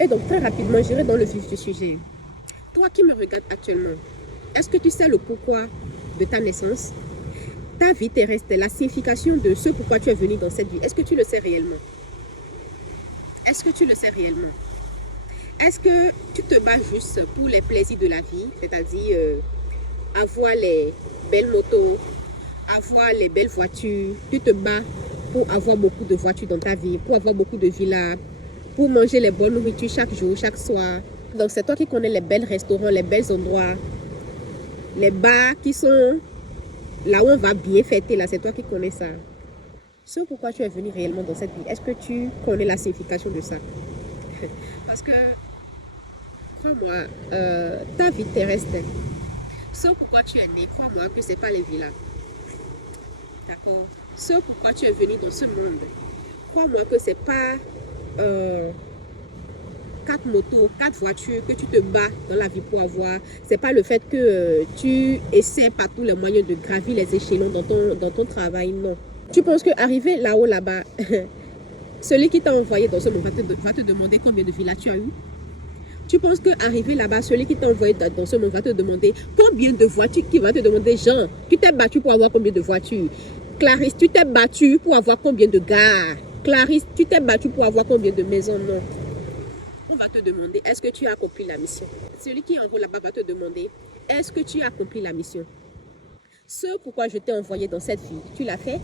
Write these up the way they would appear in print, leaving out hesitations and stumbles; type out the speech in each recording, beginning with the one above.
Et donc, très rapidement, j'irai dans le vif du sujet. Toi qui me regardes actuellement, est-ce que tu sais le pourquoi de ta naissance? Ta vie terrestre, la signification de ce pourquoi tu es venu dans cette vie. Est-ce que tu le sais réellement? Est-ce que tu le sais réellement? Est-ce que tu te bats juste pour les plaisirs de la vie, c'est-à-dire avoir les belles motos, avoir les belles voitures? Tu te bats pour avoir beaucoup de voitures dans ta vie, pour avoir beaucoup de villas, pour manger les bonnes nourritures chaque jour, chaque soir. Donc c'est toi qui connais les belles restaurants, les belles endroits, les bars qui sont là où on va bien fêter, là, c'est toi qui connais ça. Ce pourquoi tu es venu réellement dans cette vie, est-ce que tu connais la signification de ça? Parce que, crois-moi, ta vie terrestre, ce pourquoi tu es né, crois-moi que ce n'est pas les villas. D'accord? Ce pourquoi tu es venu dans ce monde, crois-moi que ce n'est pas 4 motos, 4 voitures que tu te bats dans la vie pour avoir. C'est pas le fait que tu essaies par tous les moyens de gravir les échelons dans ton travail, non. Tu penses qu'arriver là-haut, là-bas, celui qui t'a envoyé dans ce monde va te demander combien de villas tu as eu? Tu penses qu'arriver là-bas, celui qui t'a envoyé dans ce monde va te demander combien de voitures, qui va te demander, Jean, tu t'es battu pour avoir combien de voitures? Clarisse, tu t'es battu pour avoir combien de gares? Clarisse, tu t'es battu pour avoir combien de maisons? Non. On va te demander, est-ce que tu as accompli la mission? Celui qui est en haut là-bas va te demander, est-ce que tu as accompli la mission? Ce pourquoi je t'ai envoyé dans cette vie, tu l'as fait?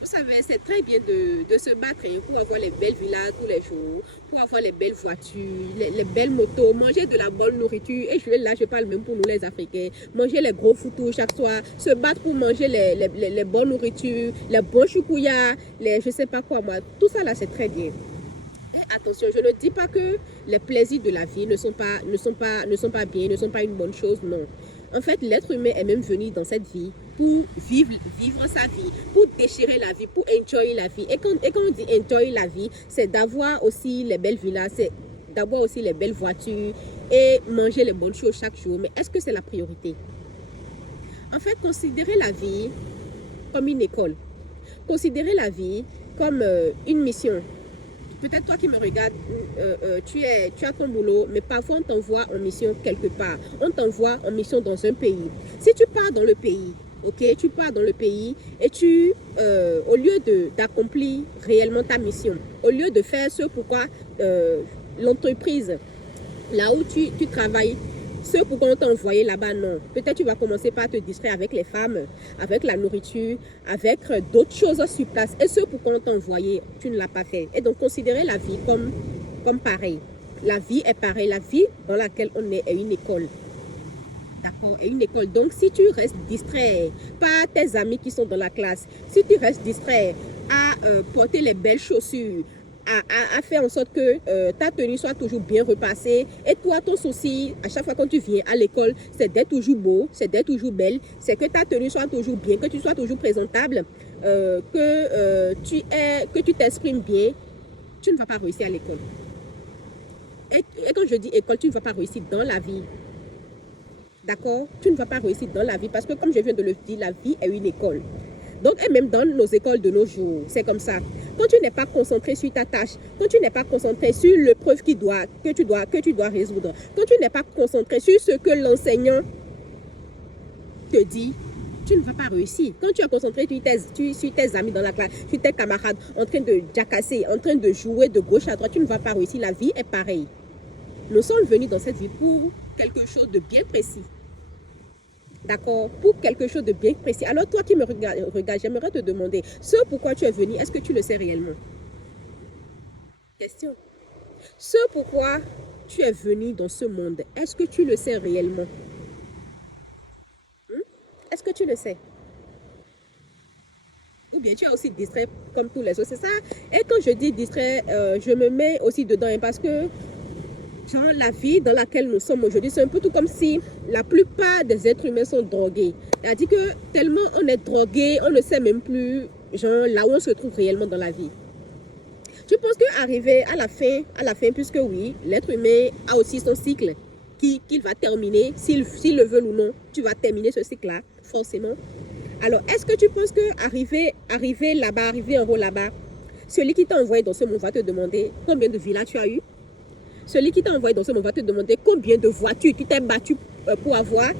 Vous savez, c'est très bien de se battre pour avoir les belles villas tous les jours, pour avoir les belles voitures, les belles motos, manger de la bonne nourriture. Et je parle même pour nous les Africains. Manger les gros foutous chaque soir, se battre pour manger les bonnes nourritures, les bons choukouya, je sais pas quoi moi. Tout ça là, c'est très bien. Et attention, je ne dis pas que les plaisirs de la vie ne sont pas bien, ne sont pas une bonne chose, non. En fait, l'être humain est même venu dans cette vie pour vivre sa vie, pour déchirer la vie, pour enjoy la vie. Et quand on dit enjoy la vie, c'est d'avoir aussi les belles villas, c'est d'avoir aussi les belles voitures et manger les bonnes choses chaque jour. Mais est-ce que c'est la priorité? En fait, considérez la vie comme une école. Considérez la vie comme une mission. Peut-être toi qui me regardes, tu as ton boulot, mais parfois on t'envoie en mission quelque part. On t'envoie en mission dans un pays. Si tu pars dans le pays, ok, tu pars dans le pays et au lieu d'accomplir réellement ta mission, au lieu de faire ce pourquoi l'entreprise, là où tu travailles, ce pourquoi on t'a envoyé là-bas, non. Peut-être tu vas commencer par te distraire avec les femmes, avec la nourriture, avec d'autres choses sur place. Et ce pourquoi on t'a envoyé, tu ne l'as pas fait. Et donc, considérez la vie comme pareil. La vie est pareille. La vie dans laquelle on est une école. D'accord, est une école. Donc, si tu restes distrait par tes amis qui sont dans la classe, si tu restes distrait à porter les belles chaussures, à faire en sorte que ta tenue soit toujours bien repassée. Et toi, ton souci, à chaque fois quand tu viens à l'école, c'est d'être toujours beau, c'est d'être toujours belle, c'est que ta tenue soit toujours bien, que tu sois toujours présentable, que tu t'exprimes bien. Tu ne vas pas réussir à l'école. Et quand je dis école, tu ne vas pas réussir dans la vie. D'accord? Tu ne vas pas réussir dans la vie parce que, comme je viens de le dire, la vie est une école. Donc, et même dans nos écoles de nos jours, c'est comme ça. Quand tu n'es pas concentré sur ta tâche, quand tu n'es pas concentré sur l'épreuve que tu dois résoudre, quand tu n'es pas concentré sur ce que l'enseignant te dit, tu ne vas pas réussir. Quand tu es concentré sur tes amis dans la classe, sur tes camarades, en train de jacasser, en train de jouer de gauche à droite, tu ne vas pas réussir. La vie est pareille. Nous sommes venus dans cette vie pour quelque chose de bien précis. D'accord? Pour quelque chose de bien précis. Alors toi qui me regardes, j'aimerais te demander, ce pourquoi tu es venu, est-ce que tu le sais réellement? Question. Ce pourquoi tu es venu dans ce monde, est-ce que tu le sais réellement? Est-ce que tu le sais? Ou bien tu es aussi distrait comme tous les autres, c'est ça? Et quand je dis distrait, je me mets aussi dedans parce que genre, la vie dans laquelle nous sommes aujourd'hui, c'est un peu tout comme si la plupart des êtres humains sont drogués. C'est-à-dire que tellement on est drogué, on ne sait même plus genre, là où on se trouve réellement dans la vie. Je pense qu'arriver à la fin, puisque oui, l'être humain a aussi son cycle qu'il va terminer, s'il le veut ou non, tu vas terminer ce cycle-là, forcément. Alors, est-ce que tu penses qu'arriver là-bas, arriver en haut là-bas, celui qui t'a envoyé dans ce monde va te demander combien de villas tu as eu? Celui qui t'a envoyé dans ce monde va te demander combien de voitures tu t'es battu pour avoir.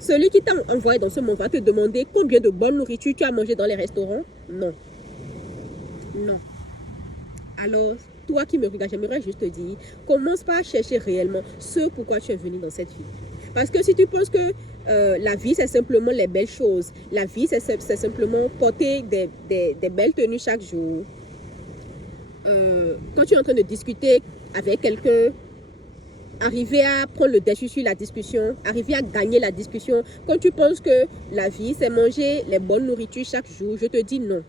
Celui qui t'a envoyé dans ce monde va te demander combien de bonne nourriture tu as mangé dans les restaurants. Non. Non. Alors, toi qui me regardes, j'aimerais juste te dire, commence par chercher réellement ce pourquoi tu es venu dans cette vie. Parce que si tu penses que la vie, c'est simplement les belles choses, la vie, c'est simplement porter des belles tenues chaque jour, quand tu es en train de discuter avec quelqu'un, arriver à prendre le dessus sur la discussion, arriver à gagner la discussion, quand tu penses que la vie, c'est manger les bonnes nourritures chaque jour, je te dis non.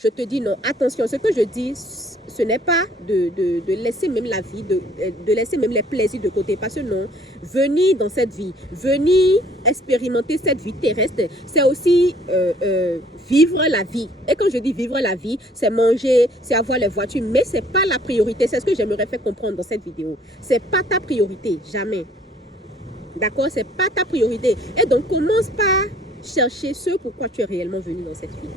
Je te dis non. Attention, ce que je dis, ce n'est pas de laisser même la vie, de laisser même les plaisirs de côté. Parce que non, venir dans cette vie, venir expérimenter cette vie terrestre, c'est aussi vivre la vie. Et quand je dis vivre la vie, c'est manger, c'est avoir les voitures. Mais ce n'est pas la priorité. C'est ce que j'aimerais faire comprendre dans cette vidéo. Ce n'est pas ta priorité, jamais. D'accord? Ce n'est pas ta priorité. Et donc, commence par chercher ce pourquoi tu es réellement venu dans cette vie.